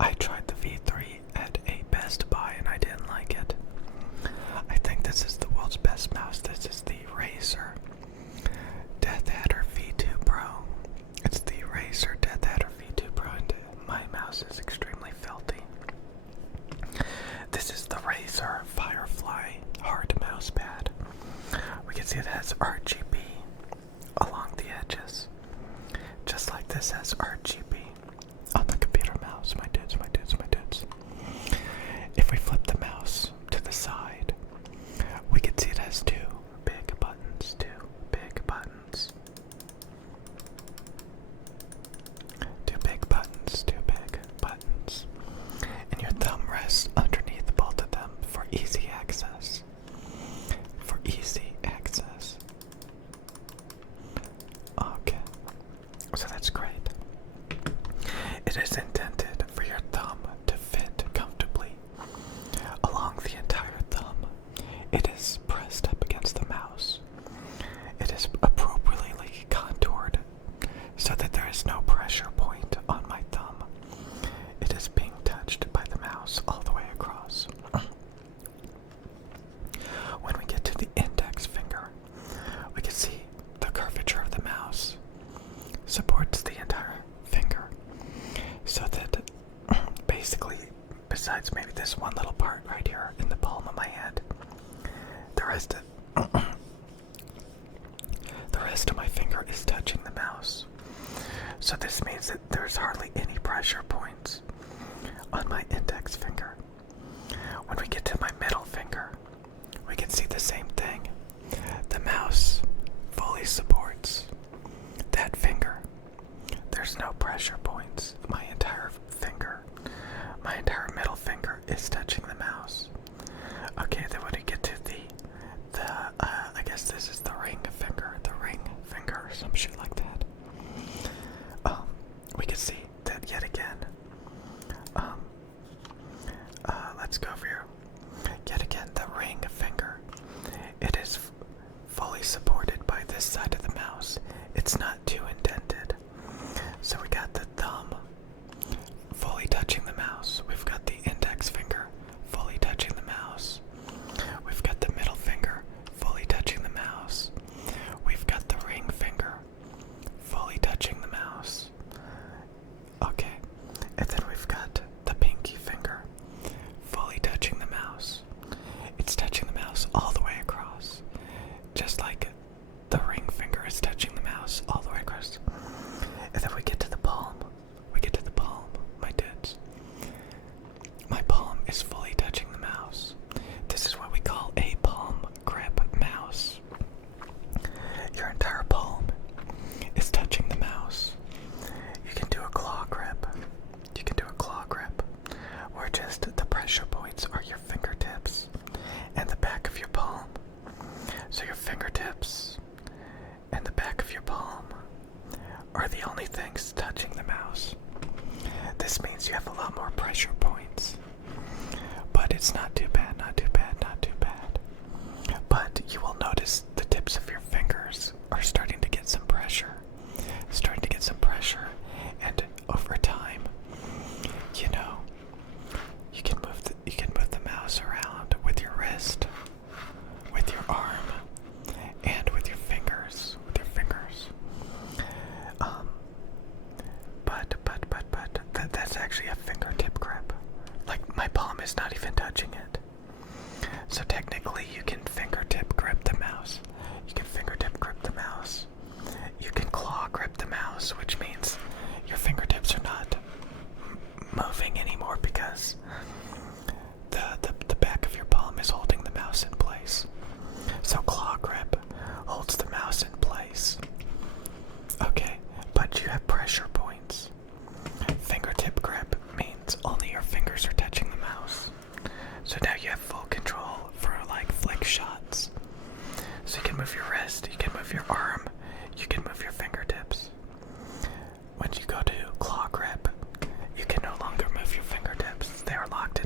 I tried the V3 at a Best Buy and I didn't like it. I think this is the world's best mouse. This is the Razer Death Adder V2 Pro. It's the Razer Death Adder V2 Pro, and my mouse is extremely filthy. This is the Razer Firefly hard mouse pad. We can see it has RGB along the edges, just like this has RGB on the computer mouse. My dudes, my dudes, my dudes. If we flip the mouse to the side, we can see it has two big buttons, two big buttons. Two big buttons, two big buttons. And your thumb rests underneath both of them for easy access. For easy access. Okay, so that's great. It is intended for your thumb to fit comfortably along the entire thumb. It is pressed up against the mouse. It is appropriately contoured so that there is no pressure point on my thumb. It is being touched by the mouse all the way across. When we get to the index finger, we can see the curvature of the mouse supports the entire finger, so that basically, besides maybe this one little part right here in the palm of my hand, the rest of my finger is touching the mouse. So this means that there's hardly any pressure points on my index finger. When we get to my middle finger, we can see the same thing. The mouse fully supports that finger. There's no pressure points. My entire finger, my entire middle finger is touching the mouse. Okay, then when we get to I guess this is the ring finger, or some shit like that. We can see that yet again. Let's go over here. Yet again, the ring finger. It is fully supported by this side of the mouse. It's not too indented. So we got the thumb fully touching the mouse. We've got the index finger fully touching the mouse. We've got the middle finger fully touching the mouse. We've got the ring finger fully touching the mouse. Okay, and then we've got the pinky finger fully touching the mouse. It's touching the mouse all the way across, just like the ring finger is touching the mouse all the way across. And then we get to the palm. We get to the palm, my dudes. My palm is fully touching the mouse. This is what we call a palm grip mouse. Your entire palm is touching the mouse. You can do a claw grip. You can do a claw grip where just the pressure points are your fingertips and the back of your palm. So your fingertips and the back of your palm are the only things touching the mouse. This means you have a lot more pressure points. But it's not too bad, not too bad, not too bad. But you will notice the tips of your fingers are starting to get some pressure. Starting to get some pressure. And over time, you know, you can move the mouse around with your wrist, with your arm, and with your fingers. But that's actually a fingertip grip. Like, my palm is not even touching it. So technically you can fingertip grip the mouse. You can fingertip grip the mouse. You can claw grip the mouse, which means your fingertips are not moving anymore because the back of your palm is holding the mouse in place. So claw grip holds the mouse in place. Okay, but you have pressure points. Fingertip grip means only your fingers are touching the mouse. So now you have full control for like flick shots. So you can move your wrist, you can move your arm, you can move your fingertips. When you go to claw grip, you can no longer move your fingertips. They are locked